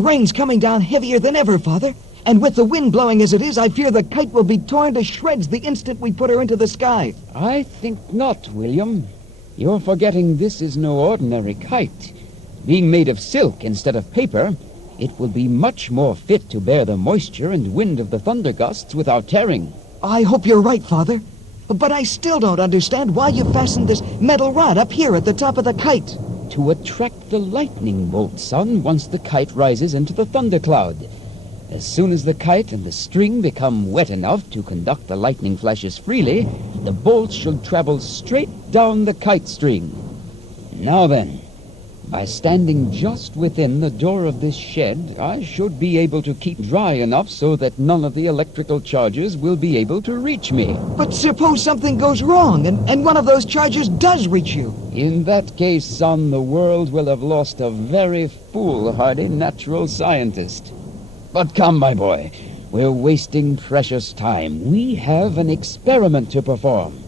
The rain's coming down heavier than ever, Father. And with the wind blowing as it is, I fear the kite will be torn to shreds the instant we put her into the sky. I think not, William. You're forgetting this is no ordinary kite. Being made of silk instead of paper, it will be much more fit to bear the moisture and wind of the thunder gusts without tearing. I hope you're right, Father. But I still don't understand why you fastened this metal rod up here at the top of the kite. To attract the lightning bolt, son, once the kite rises into the thundercloud. As soon as the kite and the string become wet enough to conduct the lightning flashes freely, the bolts should travel straight down the kite string. Now then, by standing just within the door of this shed, I should be able to keep dry enough so that none of the electrical charges will be able to reach me. But suppose something goes wrong and one of those charges does reach you? In that case, son, the world will have lost a very foolhardy natural scientist. But come, my boy, we're wasting precious time. We have an experiment to perform.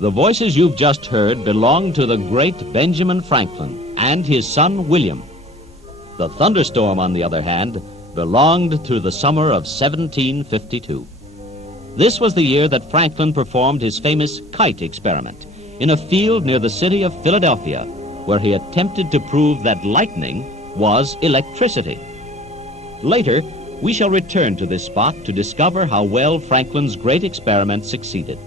The voices you've just heard belong to the great Benjamin Franklin and his son William. The thunderstorm, on the other hand, belonged to the summer of 1752. This was the year that Franklin performed his famous kite experiment in a field near the city of Philadelphia, where he attempted to prove that lightning was electricity. Later, we shall return to this spot to discover how well Franklin's great experiment succeeded.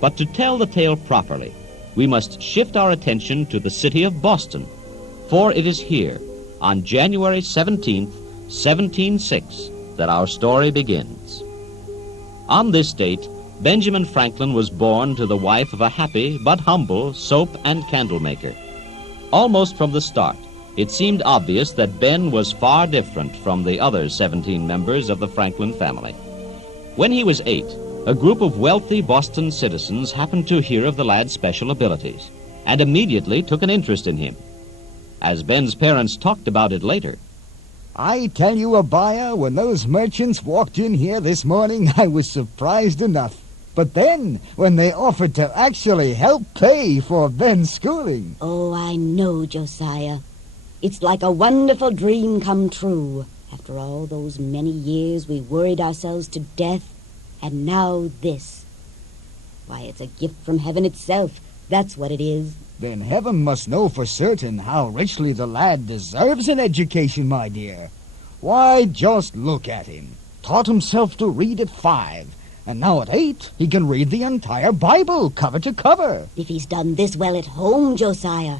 But to tell the tale properly, we must shift our attention to the city of Boston, for it is here, on January 17th, 1706, that our story begins. On this date, Benjamin Franklin was born to the wife of a happy but humble soap and candle maker. Almost from the start, it seemed obvious that Ben was far different from the other 17 members of the Franklin family. When he was 8, a group of wealthy Boston citizens happened to hear of the lad's special abilities and immediately took an interest in him. As Ben's parents talked about it later, I tell you, Abaya, when those merchants walked in here this morning, I was surprised enough. But then, when they offered to actually help pay for Ben's schooling... Oh, I know, Josiah. It's like a wonderful dream come true. After all those many years, we worried ourselves to death, and now this. Why, it's a gift from heaven itself. That's what it is. Then heaven must know for certain how richly the lad deserves an education, my dear. Why, just look at him. Taught himself to read at 5, and now at 8 he can read the entire Bible cover to cover. If he's done this well at home, Josiah,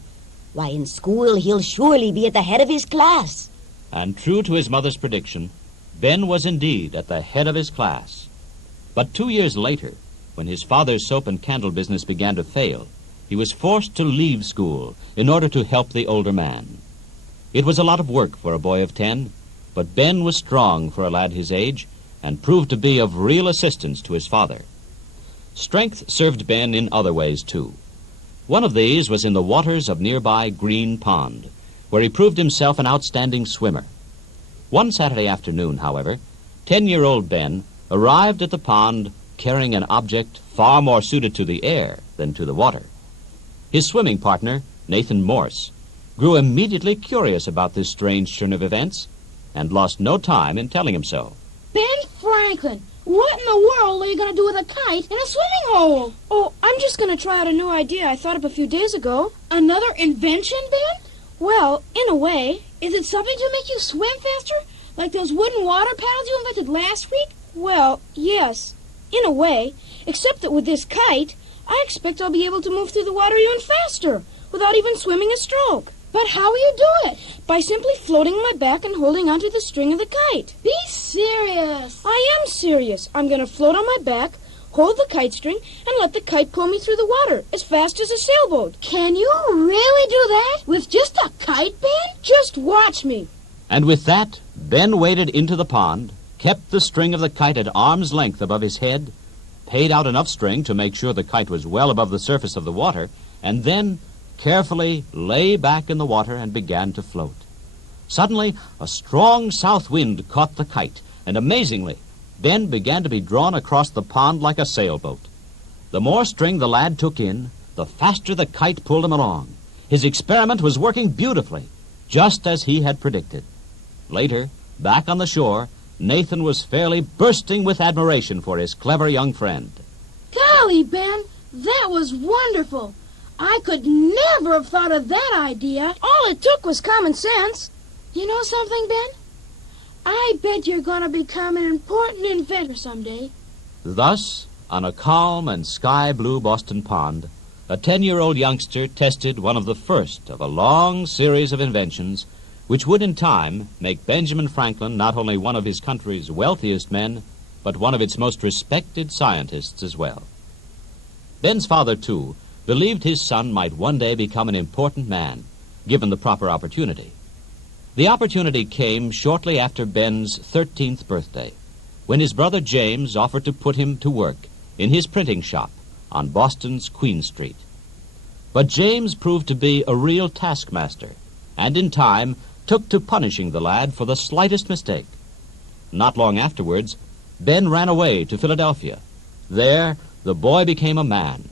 why, in school he'll surely be at the head of his class. And true to his mother's prediction, Ben was indeed at the head of his class. But 2 years later, when his father's soap and candle business began to fail, he was forced to leave school in order to help the older man. It was a lot of work for a boy of 10, but Ben was strong for a lad his age and proved to be of real assistance to his father. Strength served Ben in other ways, too. One of these was in the waters of nearby Green Pond, where he proved himself an outstanding swimmer. One Saturday afternoon, however, 10-year-old Ben arrived at the pond carrying an object far more suited to the air than to the water. His swimming partner, Nathan Morse, grew immediately curious about this strange turn of events and lost no time in telling him so. Ben Franklin, what in the world are you going to do with a kite in a swimming hole? Oh, I'm just going to try out a new idea I thought of a few days ago. Another invention, Ben? Well, in a way. Is it something to make you swim faster? Like those wooden water paddles you invented last week? Well, yes, in a way. Except that with this kite, I expect I'll be able to move through the water even faster, without even swimming a stroke. But how will you do it? By simply floating on my back and holding onto the string of the kite. Be serious. I am serious. I'm going to float on my back, hold the kite string, and let the kite pull me through the water as fast as a sailboat. Can you really do that? With just a kite, Ben? Just watch me. And with that, Ben waded into the pond, kept the string of the kite at arm's length above his head, paid out enough string to make sure the kite was well above the surface of the water, and then carefully lay back in the water and began to float. Suddenly, a strong south wind caught the kite, and amazingly, Ben began to be drawn across the pond like a sailboat. The more string the lad took in, the faster the kite pulled him along. His experiment was working beautifully, just as he had predicted. Later, back on the shore, Nathan was fairly bursting with admiration for his clever young friend. Golly, Ben, that was wonderful. I could never have thought of that idea. All it took was common sense. You know something, Ben? I bet you're going to become an important inventor someday. Thus, on a calm and sky-blue Boston pond, a 10-year-old youngster tested one of the first of a long series of inventions which would in time make Benjamin Franklin not only one of his country's wealthiest men, but one of its most respected scientists as well. Ben's father, too, believed his son might one day become an important man, given the proper opportunity. The opportunity came shortly after Ben's 13th birthday, when his brother James offered to put him to work in his printing shop on Boston's Queen Street. But James proved to be a real taskmaster, and in time took to punishing the lad for the slightest mistake. Not long afterwards, Ben ran away to Philadelphia. There, the boy became a man,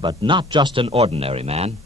but not just an ordinary man.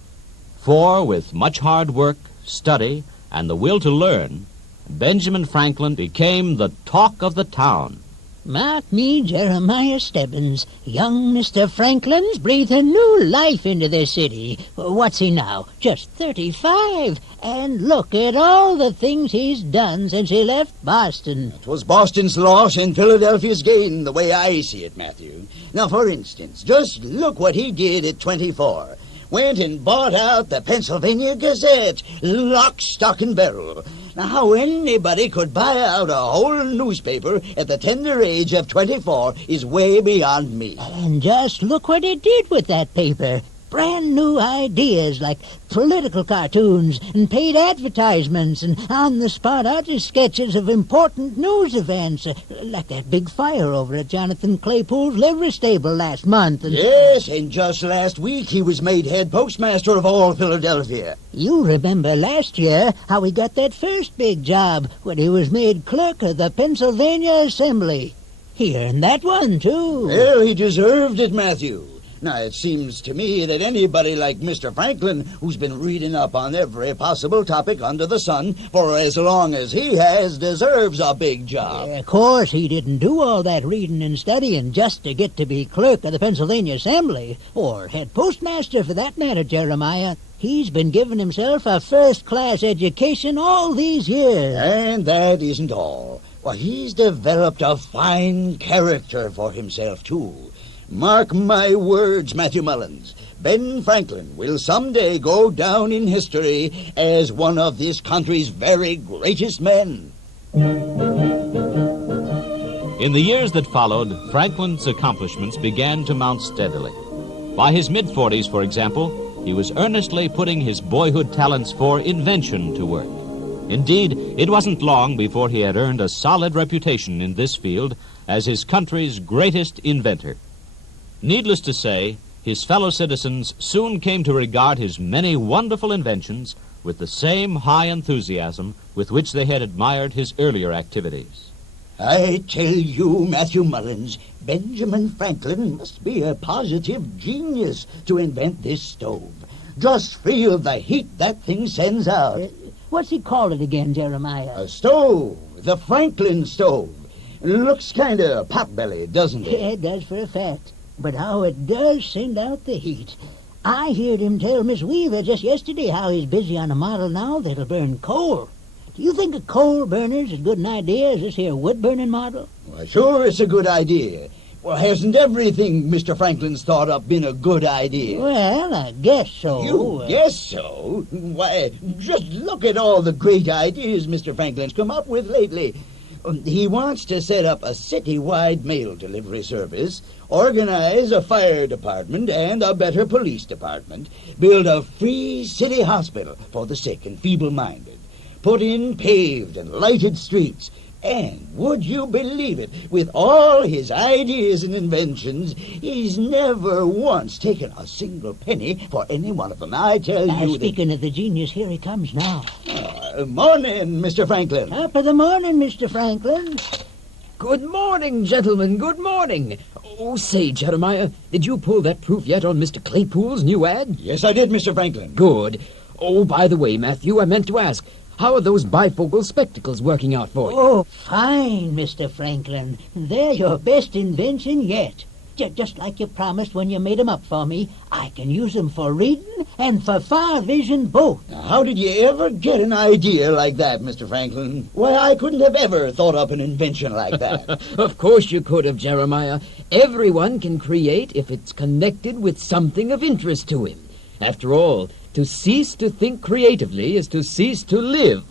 For, with much hard work, study, and the will to learn, Benjamin Franklin became the talk of the town. Mark me, Jeremiah Stebbins. Young Mr. Franklin's breathing new life into this city. What's he now? Just 35. And look at all the things he's done since he left Boston. It was Boston's loss and Philadelphia's gain, the way I see it, Matthew. Now, for instance, just look what he did at 24. Went and bought out the Pennsylvania Gazette, lock, stock, and barrel. Now, how anybody could buy out a whole newspaper at the tender age of 24 is way beyond me. And just look what he did with that paper. Brand new ideas like political cartoons and paid advertisements and on-the-spot artist sketches of important news events, like that big fire over at Jonathan Claypool's livery stable last month. Yes, and just last week he was made head postmaster of all Philadelphia. You remember last year how he got that first big job when he was made clerk of the Pennsylvania Assembly. He earned that one, too. Well, he deserved it, Matthew. Now, it seems to me that anybody like Mr. Franklin, who's been reading up on every possible topic under the sun for as long as he has, deserves a big job. Of course, he didn't do all that reading and studying just to get to be clerk of the Pennsylvania Assembly, or head postmaster for that matter, Jeremiah. He's been giving himself a first-class education all these years. And that isn't all. Well, he's developed a fine character for himself, too. Mark my words, Matthew Mullins. Ben Franklin will someday go down in history as one of this country's very greatest men. In the years that followed, Franklin's accomplishments began to mount steadily. By his mid-40s, for example, he was earnestly putting his boyhood talents for invention to work. Indeed, it wasn't long before he had earned a solid reputation in this field as his country's greatest inventor. Needless to say, his fellow citizens soon came to regard his many wonderful inventions with the same high enthusiasm with which they had admired his earlier activities. I tell you, Matthew Mullins, Benjamin Franklin must be a positive genius to invent this stove. Just feel the heat that thing sends out. What's he called it again, Jeremiah? A stove, the Franklin stove. Looks kind of pot-bellied, doesn't it? Yeah, it does for a fact. But how it does send out the heat. I heard him tell Miss Weaver just yesterday how he's busy on a model now that'll burn coal. Do you think a coal burner's as good an idea as this here wood-burning model? Well, sure, it's a good idea. Well, hasn't everything Mr. Franklin's thought up been a good idea? Well, I guess so. You guess so? Why, just look at all the great ideas Mr. Franklin's come up with lately. He wants to set up a city-wide mail delivery service, organize a fire department and a better police department, build a free city hospital for the sick and feeble-minded, put in paved and lighted streets, And would you believe it, with all his ideas and inventions, he's never once taken a single penny for any one of them. I tell you... Speaking of the genius, here he comes now. Morning, Mr. Franklin. Top of the morning, Mr. Franklin. Good morning, gentlemen, good morning. Oh, say, Jeremiah, did you pull that proof yet on Mr. Claypool's new ad? Yes, I did, Mr. Franklin. Good. Oh, by the way, Matthew, I meant to ask, how are those bifocal spectacles working out for you? Oh, fine, Mr. Franklin. They're your best invention yet. Just like you promised when you made 'em up for me, I can use 'em for reading and for far vision both. Now, how did you ever get an idea like that, Mr. Franklin? Why, I couldn't have ever thought up an invention like that. Of course you could have, Jeremiah. Everyone can create if it's connected with something of interest to him. After all, to cease to think creatively is to cease to live.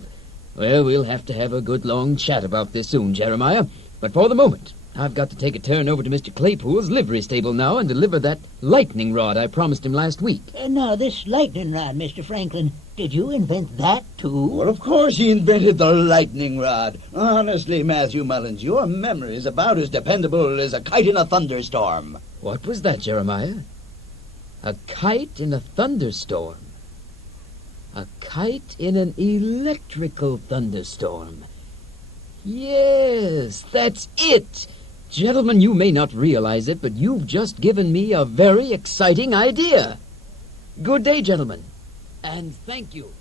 Well, we'll have to have a good long chat about this soon, Jeremiah. But for the moment, I've got to take a turn over to Mr. Claypool's livery stable now and deliver that lightning rod I promised him last week. Now, this lightning rod, Mr. Franklin, did you invent that, too? Well, of course he invented the lightning rod. Honestly, Matthew Mullins, your memory is about as dependable as a kite in a thunderstorm. What was that, Jeremiah? A kite in a thunderstorm. A kite in an electrical thunderstorm. Yes, that's it. Gentlemen, you may not realize it, but you've just given me a very exciting idea. Good day, gentlemen, and thank you.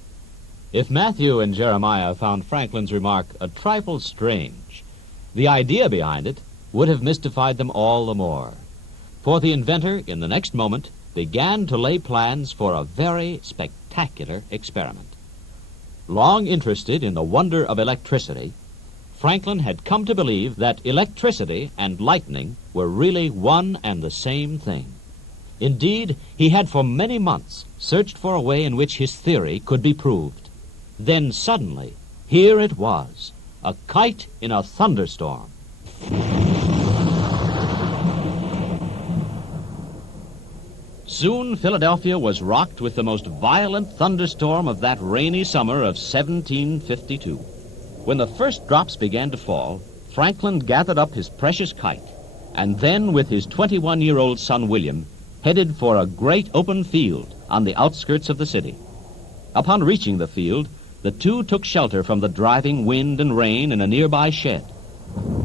If Matthew and Jeremiah found Franklin's remark a trifle strange, the idea behind it would have mystified them all the more. For the inventor, in the next moment, began to lay plans for a very spectacular experiment. Long interested in the wonder of electricity, Franklin had come to believe that electricity and lightning were really one and the same thing. Indeed, he had for many months searched for a way in which his theory could be proved. Then suddenly, here it was, a kite in a thunderstorm. Soon, Philadelphia was rocked with the most violent thunderstorm of that rainy summer of 1752. When the first drops began to fall, Franklin gathered up his precious kite, and then, with his 21-year-old son William, headed for a great open field on the outskirts of the city. Upon reaching the field, the two took shelter from the driving wind and rain in a nearby shed.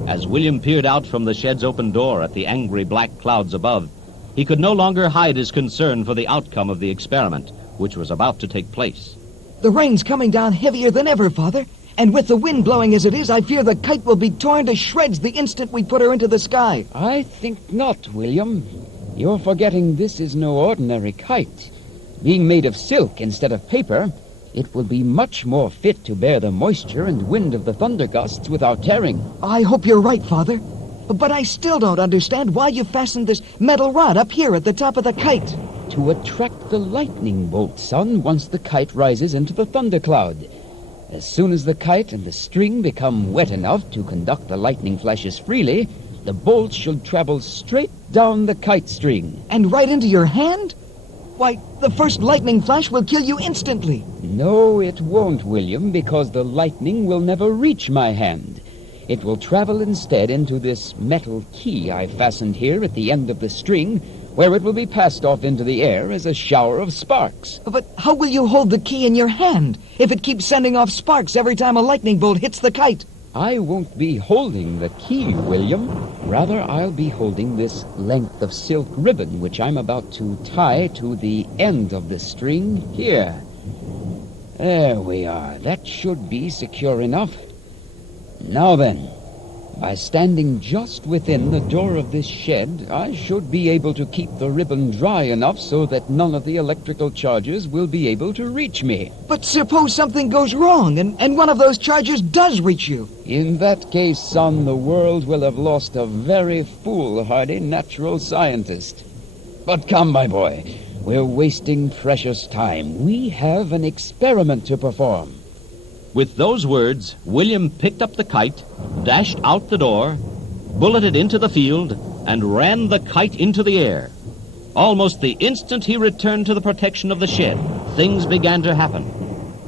As William peered out from the shed's open door at the angry black clouds above, he could no longer hide his concern for the outcome of the experiment, which was about to take place. The rain's coming down heavier than ever, Father. And with the wind blowing as it is, I fear the kite will be torn to shreds the instant we put her into the sky. I think not, William. You're forgetting this is no ordinary kite. Being made of silk instead of paper, it will be much more fit to bear the moisture and wind of the thunder gusts without tearing. I hope you're right, Father. But I still don't understand why you fastened this metal rod up here at the top of the kite. To attract the lightning bolt, son, once the kite rises into the thundercloud. As soon as the kite and the string become wet enough to conduct the lightning flashes freely, the bolt should travel straight down the kite string. And right into your hand? Why, the first lightning flash will kill you instantly. No, it won't, William, because the lightning will never reach my hand. It will travel instead into this metal key I fastened here at the end of the string, where it will be passed off into the air as a shower of sparks. But how will you hold the key in your hand if it keeps sending off sparks every time a lightning bolt hits the kite? I won't be holding the key, William. Rather, I'll be holding this length of silk ribbon, which I'm about to tie to the end of the string here. There we are. That should be secure enough. Now then, by standing just within the door of this shed, I should be able to keep the ribbon dry enough so that none of the electrical charges will be able to reach me. But suppose something goes wrong and one of those charges does reach you. In that case, son, the world will have lost a very foolhardy natural scientist. But come, my boy, we're wasting precious time. We have an experiment to perform. With those words, William picked up the kite, dashed out the door, bulleted into the field, and ran the kite into the air. Almost the instant he returned to the protection of the shed, things began to happen.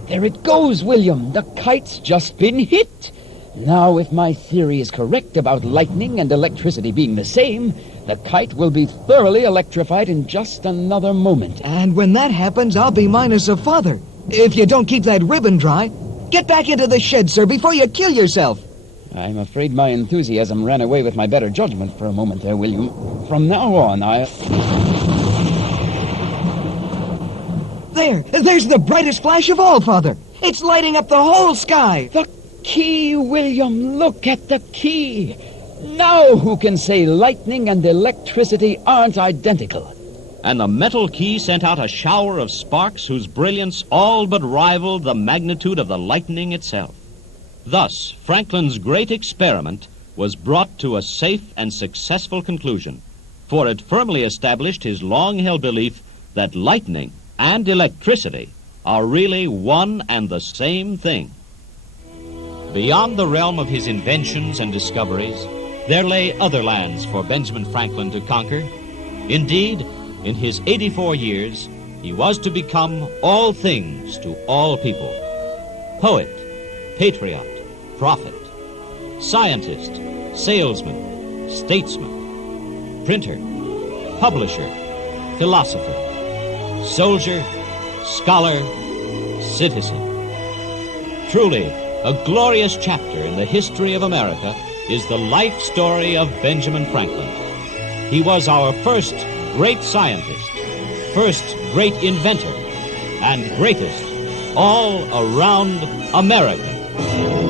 There it goes, William. The kite's just been hit. Now, if my theory is correct about lightning and electricity being the same, the kite will be thoroughly electrified in just another moment. And when that happens, I'll be minus a father. If you don't keep that ribbon dry. Get back into the shed, sir, before you kill yourself. I'm afraid my enthusiasm ran away with my better judgment for a moment there, William. From now on, There's the brightest flash of all, Father. It's lighting up the whole sky. The key, William! Look at the key! Now who can say lightning and electricity aren't identical? And the metal key sent out a shower of sparks whose brilliance all but rivaled the magnitude of the lightning itself. Thus, Franklin's great experiment was brought to a safe and successful conclusion, for it firmly established his long-held belief that lightning and electricity are really one and the same thing. Beyond the realm of his inventions and discoveries, there lay other lands for Benjamin Franklin to conquer. Indeed, in his 84 years, he was to become all things to all people. Poet, patriot, prophet, scientist, salesman, statesman, printer, publisher, philosopher, soldier, scholar, citizen. Truly, a glorious chapter in the history of America is the life story of Benjamin Franklin. He was our first great scientist, first great inventor, and greatest all around America.